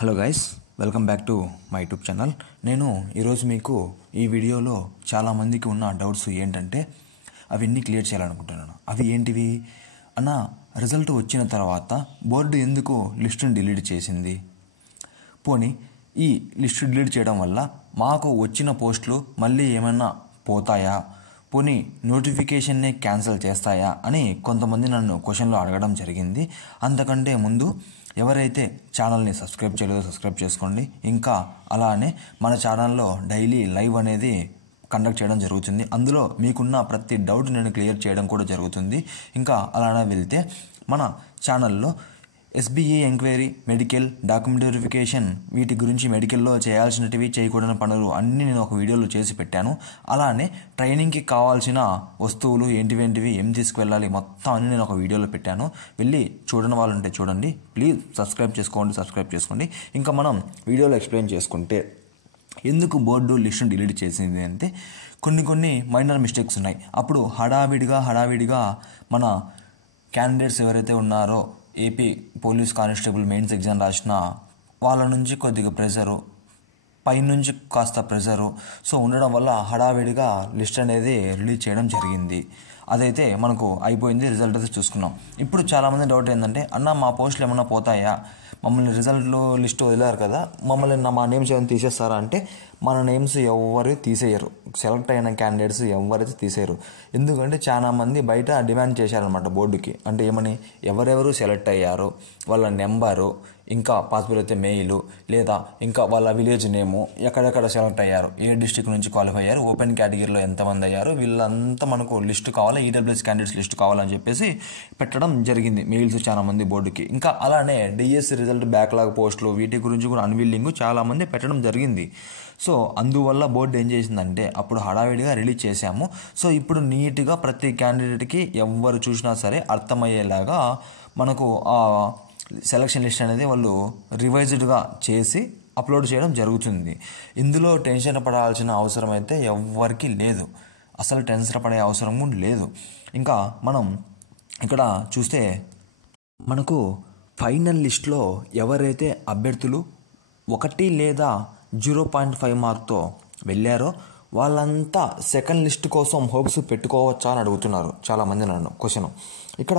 Hello guys, welcome back to my YouTube channel. నేను ఈరోజు మీకు ఈ వీడియోలో చాలామందికి ఉన్న డౌట్స్ ఏంటంటే అవన్నీ క్లియర్ చేయాలనుకుంటున్నాను. అవి ఏంటివి అన్న, రిజల్ట్ వచ్చిన తర్వాత బోర్డు ఎందుకు లిస్టుని డిలీట్ చేసింది? పోనీ ఈ లిస్ట్ డిలీట్ చేయడం వల్ల మాకు వచ్చిన పోస్టులు మళ్ళీ ఏమైనా పోతాయా, పోనీ నోటిఫికేషన్నే క్యాన్సిల్ చేస్తాయా అని కొంతమంది నన్ను క్వశ్చన్లో అడగడం జరిగింది. అంతకంటే ముందు ఎవరైతే ఛానల్ని సబ్స్క్రైబ్ చేయలేదో సబ్స్క్రైబ్ చేసుకోండి. ఇంకా అలానే మన ఛానల్లో డైలీ లైవ్ అనేది కండక్ట్ చేయడం జరుగుతుంది. అందులో మీకున్న ప్రతి డౌట్ నేను క్లియర్ చేయడం కూడా జరుగుతుంది. ఇంకా అలానే వెళ్తే మన ఛానల్లో SBA enquiry, medical, document verification, వీటి గురించి మెడికల్లో చేయాల్సినవి చేయకూడని పనులు అన్నీ నేను ఒక వీడియోలో చేసి పెట్టాను. అలానే ట్రైనింగ్కి కావాల్సిన వస్తువులు ఏంటివేంటివి, ఏం తీసుకువెళ్ళాలి, మొత్తం అన్నీ నేను ఒక వీడియోలో పెట్టాను. వెళ్ళి చూడని వాళ్ళు ఉంటే చూడండి. ప్లీజ్ సబ్స్క్రైబ్ చేసుకోండి. ఇంకా మనం వీడియోలో ఎక్స్ప్లెయిన్ చేసుకుంటే ఎందుకు బోర్డు లిస్టును డిలీట్ చేసింది అంటే కొన్ని మైనర్ మిస్టేక్స్ ఉన్నాయి. అప్పుడు హడావిడిగా మన క్యాండిడేట్స్ ఎవరైతే ఉన్నారో AP police constable mains exam రాసిన వాళ్ళ నుంచి కొద్దిగా ప్రెషరు, పైనుంచి కాస్త ప్రెషరు ఉండడం వల్ల హడావిడిగా లిస్ట్ అనేది రిలీజ్ చేయడం జరిగింది. అదైతే మనకు అయిపోయింది, రిజల్ట్ అయితే చూసుకున్నాం. ఇప్పుడు చాలామంది డౌట్ ఏంటంటే, అన్న మా పోస్టులు ఏమన్నా పోతాయా, మమ్మల్ని రిజల్ట్లో లిస్ట్ వదిలేరు కదా, మా నేమ్స్ ఏమైనా తీసేస్తారా అంటే మన నేమ్స్ ఎవరు తీసేయరు. సెలెక్ట్ అయిన క్యాండిడేట్స్ ఎవరైతే తీసేయరు. ఎందుకంటే చాలామంది బయట డిమాండ్ చేశారనమాట బోర్డుకి. అంటే ఏమని, ఎవరెవరు సెలెక్ట్ అయ్యారో వాళ్ళ నెంబరు, ఇంకా పాసిబుల్ అయితే మెయిలు, లేదా ఇంకా వాళ్ళ విలేజ్ నేము, ఎక్కడెక్కడ సెలెక్ట్ అయ్యారు, ఏ డిస్ట్రిక్ట్ నుంచి క్వాలిఫై అయ్యారు, ఓపెన్ కేటగిరీలో ఎంతమంది అయ్యారు, వీళ్ళంతా మనకు లిస్ట్ కావాలి, ఈడబ్ల్యూఎస్ క్యాండిడేట్స్ లిస్ట్ కావాలని చెప్పేసి పెట్టడం జరిగింది మెయిల్స్ చాలామంది బోర్డుకి. ఇంకా అలానే డిఎస్సి రిజల్ట్ బ్యాక్లాగ్ పోస్టులు, వీటి గురించి కూడా అన్విల్లింగ్ చాలామంది పెట్టడం జరిగింది. అందువల్ల బోర్డు ఏం చేసిందంటే అప్పుడు హడావిడిగా రిలీజ్ చేశాము. ఇప్పుడు నీట్గా ప్రతి క్యాండిడేట్కి ఎవరు చూసినా సరే అర్థమయ్యేలాగా మనకు ఆ సెలక్షన్ లిస్ట్ అనేది వాళ్ళు రివైజ్డ్గా చేసి అప్లోడ్ చేయడం జరుగుతుంది. ఇందులో టెన్షన్ పడాల్సిన అవసరం అయితే ఎవరికి లేదు, అసలు టెన్షన్ పడే అవసరము లేదు. ఇంకా మనం ఇక్కడ చూస్తే మనకు ఫైనల్ లిస్ట్లో ఎవరైతే అభ్యర్థులు 1 లేదా 0.5 మార్క్తో వెళ్ళారో వాళ్ళంతా సెకండ్ లిస్ట్ కోసం హోప్స్ పెట్టుకోవచ్చా అని అడుగుతున్నారు చాలామంది నన్ను క్వశ్చన్. ఇక్కడ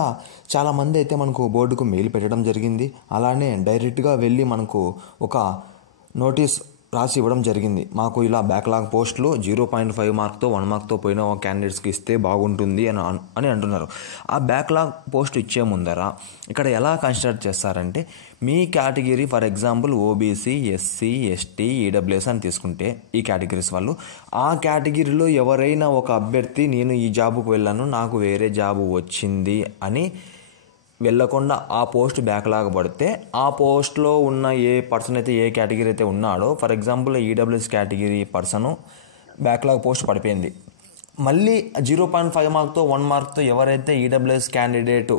చాలామంది అయితే మనకు బోర్డుకు మెయిల్ పెట్టడం జరిగింది. అలానే డైరెక్ట్గా వెళ్ళి మనకు ఒక నోటీస్ రాసి ఇవ్వడం జరిగింది. మాకు ఇలా బ్యాక్లాగ్ పోస్టులు 0.5 మార్క్తో 1 మార్క్తో పోయిన క్యాండిడేట్స్కి ఇస్తే బాగుంటుంది అని అంటున్నారు. ఆ బ్యాక్లాగ్ పోస్ట్ ఇచ్చే ముందర ఇక్కడ ఎలా కన్సిడర్ చేస్తారంటే, మీ category for example OBC, SC, ST, EWS అని తీసుకుంటే ఈ కేటగిరీస్ వాళ్ళు, ఆ కేటగిరీలో ఎవరైనా ఒక అభ్యర్థి నేను ఈ జాబుకు వెళ్ళాను, నాకు వేరే జాబు వచ్చింది అని వెళ్ళకుండా ఆ పోస్ట్ బ్యాక్లాగ్ పడితే, ఆ పోస్ట్లో ఉన్న ఏ పర్సన్ అయితే ఏ కేటగిరీ అయితే ఉన్నాడో, for example EWS category person backlog post పడిపోయింది, మళ్ళీ 0.5 మార్క్తో 1 మార్క్తో ఎవరైతే ఈడబ్ల్యూఎస్ క్యాండిడేటు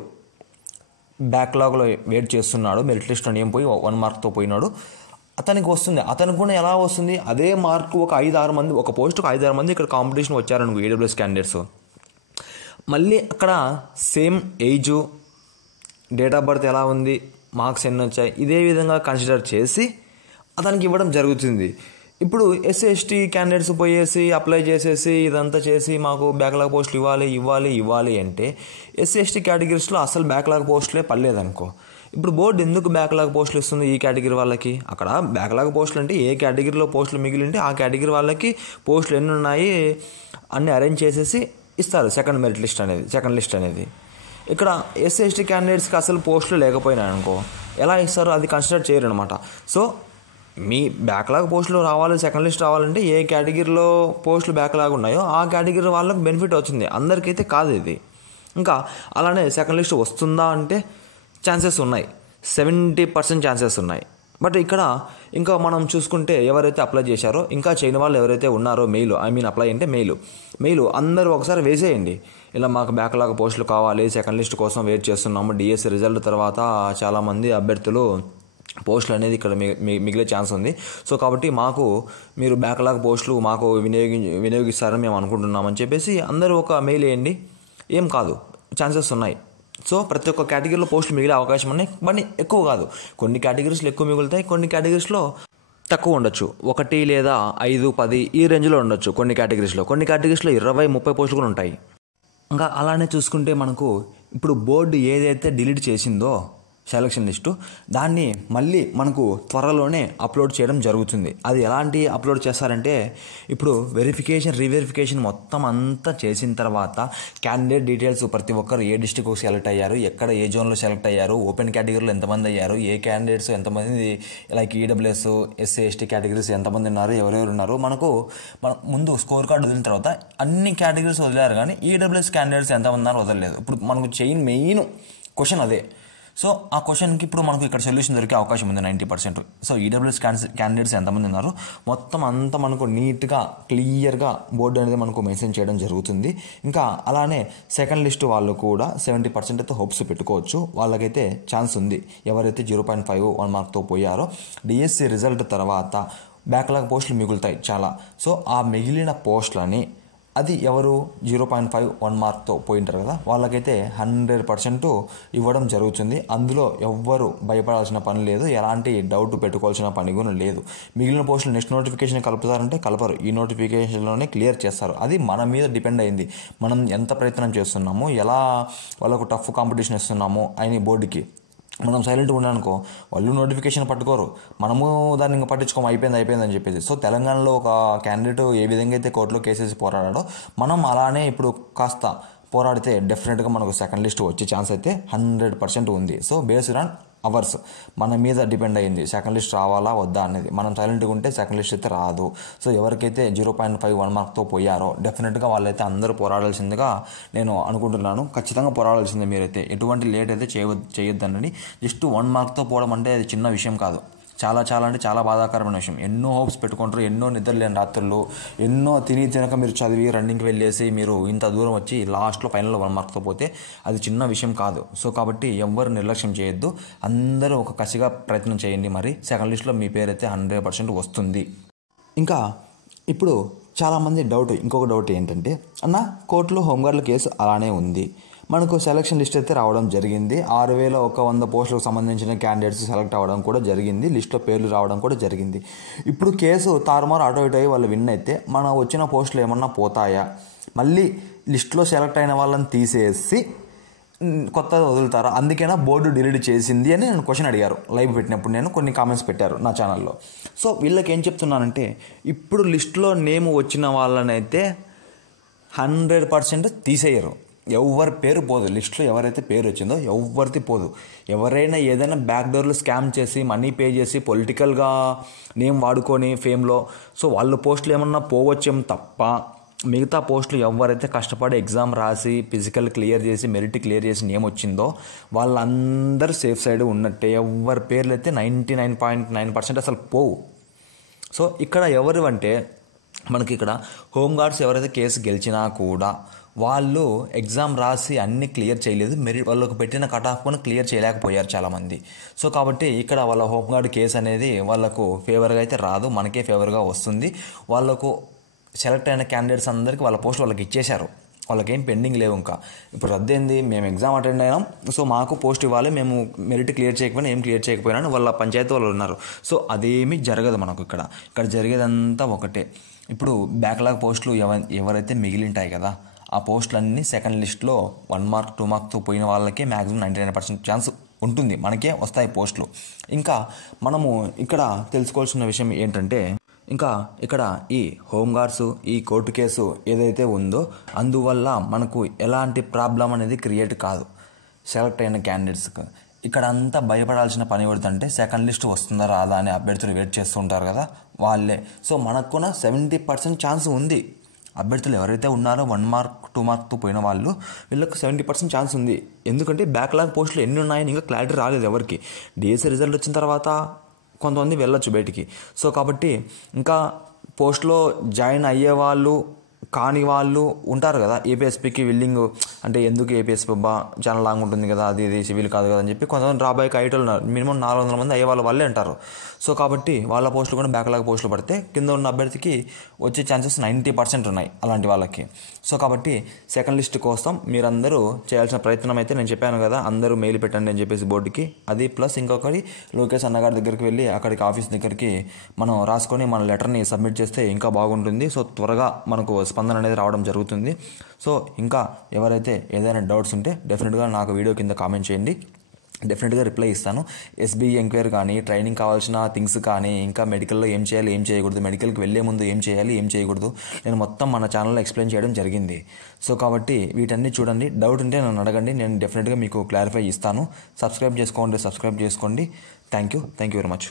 బ్యాక్లాగ్లో వెయిట్ చేస్తున్నాడో, మెరిట్ లిస్ట్లో నేమ్ పోయి 1 మార్క్తో పోయినాడు, అతనికి వస్తుంది. అతనికి కూడా ఎలా వస్తుంది, అదే మార్కు ఒక 5-6 మంది, ఒక పోస్టుకు 5-6 మంది ఇక్కడ కాంపిటీషన్ వచ్చారనుకో ఈడబ్ల్యూఎస్ క్యాండిడేట్స్, మళ్ళీ అక్కడ same age, date of birth ఎలా ఉంది, మార్క్స్ ఎన్ని వచ్చాయి, ఇదే విధంగా కన్సిడర్ చేసి అతనికి ఇవ్వడం జరుగుతుంది. ఇప్పుడు ఎస్సీ ఎస్టీ క్యాండిడేట్స్ పోయేసి అప్లై చేసేసి ఇదంతా చేసి మాకు బ్యాక్లాగ్ పోస్టులు ఇవ్వాలి అంటే ఎస్సీ ఎస్టీ కేటగిరీస్లో అసలు బ్యాక్లాగ్ పోస్టులే పడలేదనుకో, ఇప్పుడు బోర్డు ఎందుకు బ్యాక్లాగ్ పోస్టులు ఇస్తుంది ఈ కేటగిరీ వాళ్ళకి? అక్కడ బ్యాక్లాగ్ పోస్టులు అంటే ఏ కేటగిరీలో పోస్టులు మిగిలింటే ఆ కేటగిరీ వాళ్ళకి పోస్టులు ఎన్ని ఉన్నాయి అన్నీ అరేంజ్ చేసేసి ఇస్తారు సెకండ్ లిస్ట్ అనేది. ఇక్కడ ఎస్సీ ఎస్టీ క్యాండిడేట్స్కి అసలు పోస్టులు లేకపోయినాయి అనుకో, ఎలా ఇస్తారు? అది కన్సిడర్ చేయరు అనమాట. మీ బ్యాక్లాగ్ పోస్టులు రావాలి, సెకండ్ లిస్ట్ రావాలంటే ఏ కేటగిరీలో పోస్టులు బ్యాక్లాగ్ ఉన్నాయో ఆ కేటగిరీ వాళ్ళకి బెనిఫిట్ వచ్చింది, అందరికైతే కాదు ఇది. ఇంకా అలానే సెకండ్ లిస్ట్ వస్తుందా అంటే ఛాన్సెస్ ఉన్నాయి, 70% ఛాన్సెస్ ఉన్నాయి. బట్ ఇక్కడ ఇంకా మనం చూసుకుంటే ఎవరైతే అప్లై చేశారో, ఇంకా చేయని వాళ్ళు ఎవరైతే ఉన్నారో అప్లై అంటే మెయిల్ అందరూ ఒకసారి వేసేయండి. ఇలా మాకు బ్యాక్లాగ్ పోస్టులు కావాలి, సెకండ్ లిస్ట్ కోసం వెయిట్ చేస్తున్నాము, డిఎస్సి రిజల్ట్ తర్వాత చాలామంది అభ్యర్థులు పోస్టులు అనేది ఇక్కడ మిగిలే ఛాన్స్ ఉంది. కాబట్టి మీరు బ్యాక్లాగ్ పోస్టులు మాకు వినియోగిస్తారని మేము అనుకుంటున్నామని చెప్పేసి అందరూ ఒక మెయిల్ వేయండి. ఏం కాదు, ఛాన్సెస్ ఉన్నాయి. సో ప్రతి ఒక్క కేటగిరీలో పోస్టులు మిగిలే అవకాశం ఉన్నాయి, కానీ ఎక్కువ కాదు. కొన్ని కేటగిరీస్లో ఎక్కువ మిగులుతాయి, కొన్ని కేటగిరీస్లో తక్కువ ఉండొచ్చు. 1 లేదా 5, 10 ఈ రేంజ్లో ఉండొచ్చు కొన్ని కేటగిరీస్లో. కొన్ని కేటగిరీస్లో 20, 30 పోస్టులు కూడా ఉంటాయి. ఇంకా అలానే చూసుకుంటే మనకు ఇప్పుడు బోర్డు ఏదైతే డిలీట్ చేసిందో సెలక్షన్ లిస్టు, దాన్ని మళ్ళీ మనకు త్వరలోనే అప్లోడ్ చేయడం జరుగుతుంది. అది ఎలాంటి అప్లోడ్ చేస్తారంటే, ఇప్పుడు రీవెరిఫికేషన్ మొత్తం అంతా చేసిన తర్వాత క్యాండిడేట్ డీటెయిల్స్, ప్రతి ఒక్కరు ఏ డిస్ట్రిక్ట్ సెలెక్ట్ అయ్యారు, ఎక్కడ ఏ జోన్లో సెలెక్ట్ అయ్యారు, ఓపెన్ కేటగిరీలో ఎంతమంది అయ్యారు, ఏ క్యాండిడేట్స్ ఎంతమంది, like EWS, SC, ST categories ఎంతమంది ఉన్నారు, ఎవరెవరు ఉన్నారు, మన ముందు స్కోర్ కార్డు వదిలిన తర్వాత అన్ని కేటగిరీస్ వదిలేరు, కానీ ఈడబ్ల్యూఎస్ క్యాండిడేట్స్ ఎంతమంది ఉన్నారో వదలలేదు. ఇప్పుడు మనకు మెయిన్ క్వశ్చన్ అదే. సో ఆ క్వశ్చన్కి ఇప్పుడు మనకు ఇక్కడ సొల్యూషన్ దొరికే అవకాశం ఉంది 90%. సో ఈడబ్ల్యూఎస్ క్యాండిడేట్స్ ఎంతమంది ఉన్నారు మొత్తం అంతా మనకు నీట్గా క్లియర్గా బోర్డు అనేది మనకు మెన్షన్ చేయడం జరుగుతుంది. ఇంకా అలానే సెకండ్ లిస్ట్ వాళ్ళు కూడా 70% అయితే హోప్స్ పెట్టుకోవచ్చు. వాళ్ళకైతే ఛాన్స్ ఉంది. ఎవరైతే 0.5, 1 మార్క్తో పోయారో డిఎస్సి రిజల్ట్ తర్వాత బ్యాక్లాగ్ పోస్టులు మిగులుతాయి చాలా. సో ఆ మిగిలిన పోస్టులని అది ఎవరు 0.5, 1 మార్క్తో పోయింటారు కదా, వాళ్ళకైతే 100% ఇవ్వడం జరుగుతుంది. అందులో ఎవ్వరు భయపడాల్సిన పని లేదు, ఎలాంటి డౌట్ పెట్టుకోవాల్సిన పని కూడా లేదు. మిగిలిన పోస్టులు నెక్స్ట్ నోటిఫికేషన్ కలుపుతారంటే కలపరు, ఈ నోటిఫికేషన్లోనే క్లియర్ చేస్తారు. అది మన మీద డిపెండ్ అయింది. మనం ఎంత ప్రయత్నం చేస్తున్నాము, ఎలా వాళ్ళకు టఫ్ కాంపిటీషన్ ఇస్తున్నాము అని బోర్డుకి. మనం సైలెంట్గా ఉన్నానుకో వాళ్ళు నోటిఫికేషన్ పట్టుకోరు, మనము దాన్ని ఇంకా పట్టించుకోము, అయిపోయిందని చెప్పేసి. సో తెలంగాణలో ఒక క్యాండిడేట్ ఏ విధంగా అయితే కోర్టులో కేసేసి పోరాడాడో, మనం అలానే ఇప్పుడు కాస్త పోరాడితే డెఫినెట్గా మనకు సెకండ్ లిస్ట్ వచ్చే ఛాన్స్ అయితే 100% ఉంది. సో బేస్డ్ ఆన్ అవర్స్ మన మీద డిపెండ్ అయ్యింది సెకండ్ లిస్ట్ రావాలా వద్దా అనేది. మనం సైలెంట్గా ఉంటే సెకండ్ లిస్ట్ అయితే రాదు. సో ఎవరికైతే 0.5, 1 మార్క్తో పోయారో డెఫినెట్గా వాళ్ళైతే అందరూ పోరాడాల్సిందిగా నేను అనుకుంటున్నాను. ఖచ్చితంగా పోరాడాల్సిందే మీరైతే. ఎటువంటి లేట్ అయితే చేయొద్దనండి. జస్ట్ 1 మార్క్తో పోవడం అంటే అది చిన్న విషయం కాదు. చాలా అంటే చాలా బాధాకరమైన విషయం. ఎన్నో హోప్స్ పెట్టుకుంటారు, ఎన్నో నిద్రలేని రాత్రులు, ఎన్నో తినక మీరు చదివి రన్నింగ్కి వెళ్ళేసి మీరు ఇంత దూరం వచ్చి లాస్ట్లో ఫైనల్లో 1 మార్క్తో పోతే అది చిన్న విషయం కాదు. సో కాబట్టి ఎవ్వరు నిర్లక్ష్యం చేయొద్దు, అందరూ ఒక కసిగా ప్రయత్నం చేయండి. మరి సెకండ్ లిస్ట్లో మీ పేరైతే 100% వస్తుంది. ఇంకా ఇప్పుడు చాలామంది ఇంకొక డౌట్ ఏంటంటే, అన్న కోర్టులో హోంగార్డుల కేసు అలానే ఉంది, మనకు సెలక్షన్ లిస్ట్ అయితే రావడం జరిగింది, 6100 పోస్టులకు సంబంధించిన క్యాండిడేట్స్ సెలెక్ట్ అవ్వడం కూడా జరిగింది, లిస్ట్లో పేర్లు రావడం కూడా జరిగింది. ఇప్పుడు కేసు తారుమారు అటు ఇటు అయ్యి వాళ్ళు విన్ అయితే మన వచ్చిన పోస్టులు ఏమన్నా పోతాయా, మళ్ళీ లిస్ట్లో సెలెక్ట్ అయిన వాళ్ళని తీసేసి కొత్తగా వదులుతారా, అందుకైనా బోర్డు డిలీట్ చేసింది అని నేను క్వశ్చన్ అడిగారు. లైవ్ పెట్టినప్పుడు నేను కొన్ని కామెంట్స్ పెట్టారు నా ఛానల్లో. సో వీళ్ళకి ఏం చెప్తున్నానంటే, ఇప్పుడు లిస్టులో నేమ్ వచ్చిన వాళ్ళనైతే 100% తీసేయరు. ఎవరి పేరు పోదు, లిస్టులో ఎవరైతే పేరు వచ్చిందో ఎవరిది పోదు. ఎవరైనా ఏదైనా బ్యాక్ డోర్లో స్కామ్ చేసి మనీ పే చేసి పొలిటికల్గా నేమ్ వాడుకొని ఫేమ్లో, సో వాళ్ళ పోస్టులు ఏమన్నా పోవచ్చేం తప్ప మిగతా పోస్టులు ఎవరైతే కష్టపడి ఎగ్జామ్ రాసి ఫిజికల్ క్లియర్ చేసి మెరిట్ క్లియర్ చేసి నేమ్ వచ్చిందో వాళ్ళందరూ సేఫ్ సైడ్ ఉన్నట్టే. ఎవరి పేర్లు అయితే 99.9% అసలు పోవు. సో ఇక్కడ ఎవరు అంటే మనకి ఇక్కడ హోంగార్డ్స్ ఎవరైతే కేసు గెలిచినా కూడా వాళ్ళు ఎగ్జామ్ రాసి అన్నీ క్లియర్ చేయలేదు, మెరిట్ వాళ్ళకు పెట్టిన కట్ ఆఫ్ కూడా క్లియర్ చేయలేకపోయారు చాలామంది. సో కాబట్టి ఇక్కడ వాళ్ళ హోంగార్డ్ కేసు అనేది వాళ్ళకు ఫేవర్గా అయితే రాదు, మనకే ఫేవర్గా వస్తుంది. వాళ్ళకు సెలెక్ట్ అయిన క్యాండిడేట్స్ అందరికీ వాళ్ళ పోస్ట్ వాళ్ళకి ఇచ్చేశారు, వాళ్ళకేం పెండింగ్ లేవు. ఇంకా ఇప్పుడు రద్దేంది, మేము ఎగ్జామ్ అటెండ్ అయినాం, సో మాకు పోస్ట్ ఇవ్వాలి, మేము మెరిట్ క్లియర్ చేయకపోయినా ఏం క్లియర్ చేయకపోయినా వాళ్ళ పంచాయతీ వాళ్ళు ఉన్నారు. సో అదేమీ జరగదు మనకు. ఇక్కడ జరిగేదంతా ఒకటే. ఇప్పుడు బ్యాక్లాగ్ పోస్టులు ఎవరైతే మిగిలింటాయి కదా, ఆ పోస్టులన్నీ సెకండ్ లిస్ట్లో 1 మార్క్ 2 మార్క్తో పోయిన వాళ్ళకే మ్యాక్సిమం 99% ఛాన్స్ ఉంటుంది, మనకే వస్తాయి పోస్టులు. ఇంకా మనము ఇక్కడ తెలుసుకోవాల్సిన విషయం ఏంటంటే, ఇంకా ఇక్కడ ఈ హోంగార్డ్స్ ఈ కోర్టు కేసు ఏదైతే ఉందో అందువల్ల మనకు ఎలాంటి ప్రాబ్లం అనేది క్రియేట్ కాదు సెలెక్ట్ అయిన క్యాండిడేట్స్కి. ఇక్కడ అంతా భయపడాల్సిన పని ఎవరిదంటే, సెకండ్ లిస్ట్ వస్తుందా రాదా అని అభ్యర్థులు వెయిట్ చేస్తూ ఉంటారు కదా వాళ్ళే. సో మనకు కూడా 70% ఛాన్స్ ఉంది. అభ్యర్థులు ఎవరైతే ఉన్నారో 1 మార్క్ 2 మార్క్తో పోయిన వాళ్ళు, వీళ్ళకి 70% ఛాన్స్ ఉంది. ఎందుకంటే బ్యాక్లాగ్ పోస్టులు ఎన్ని ఉన్నాయని ఇంకా క్లారిటీ రాలేదు ఎవరికి. డిఎస్సి రిజల్ట్ వచ్చిన తర్వాత కొంతమంది వెళ్ళొచ్చు బయటికి. సో కాబట్టి ఇంకా పోస్ట్లో జాయిన్ అయ్యే వాళ్ళు కాని వాళ్ళు ఉంటారు కదా, ఏపీఎస్పీకి విల్లింగ్ అంటే ఎందుకు ఏపీఎస్పీ చాలా లాంగ్ ఉంటుంది కదా, అది ఇది సివిల్ కాదు కదా అని చెప్పి కొంతమంది రాబోయే ఐటీలు ఉన్నారు. మినిమం 400 మంది అయ్యే వాళ్ళే అంటారు. సో కాబట్టి వాళ్ళ పోస్టులు కూడా బ్యాక్లాగ్ పోస్టులు పడితే కింద ఉన్న అభ్యర్థికి వచ్చే ఛాన్సెస్ 90% ఉన్నాయి అలాంటి వాళ్ళకి. సో కాబట్టి సెకండ్ లిస్ట్ కోసం మీరందరూ చేయాల్సిన ప్రయత్నం అయితే నేను చెప్పాను కదా, అందరూ మెయిల్ పెట్టండి అని చెప్పేసి బోర్డుకి. అది ప్లస్ ఇంకొకటి లోకేష్ అన్నగారి దగ్గరికి వెళ్ళి అక్కడికి ఆఫీస్ దగ్గరికి మనం రాసుకొని మన లెటర్ని సబ్మిట్ చేస్తే ఇంకా బాగుంటుంది. సో త్వరగా మనకు స్పందన అనేది రావడం జరుగుతుంది. సో ఇంకా ఎవరైతే ఏదైనా డౌట్స్ ఉంటే డెఫినెట్గా నాకు వీడియో కింద కామెంట్ చేయండి, డెఫినెట్గా రిప్లై ఇస్తాను. ఎస్బీఈ ఎంక్వైరీ కానీ, ట్రైనింగ్ కావాల్సిన థింగ్స్ కానీ, ఇంకా మెడికల్లో ఏం చేయాలి ఏం చేయకూడదు, మెడికల్కి వెళ్ళే ముందు ఏం చేయాలి ఏం చేయకూడదు, నేను మొత్తం మన ఛానల్లో ఎక్స్ప్లెయిన్ చేయడం జరిగింది. సో కాబట్టి వీటన్నీ చూడండి, డౌట్ ఉంటే నన్ను అడగండి, నేను డెఫినెట్గా మీకు క్లారిఫై ఇస్తాను. సబ్స్క్రైబ్ చేసుకోండి. Thank you very much.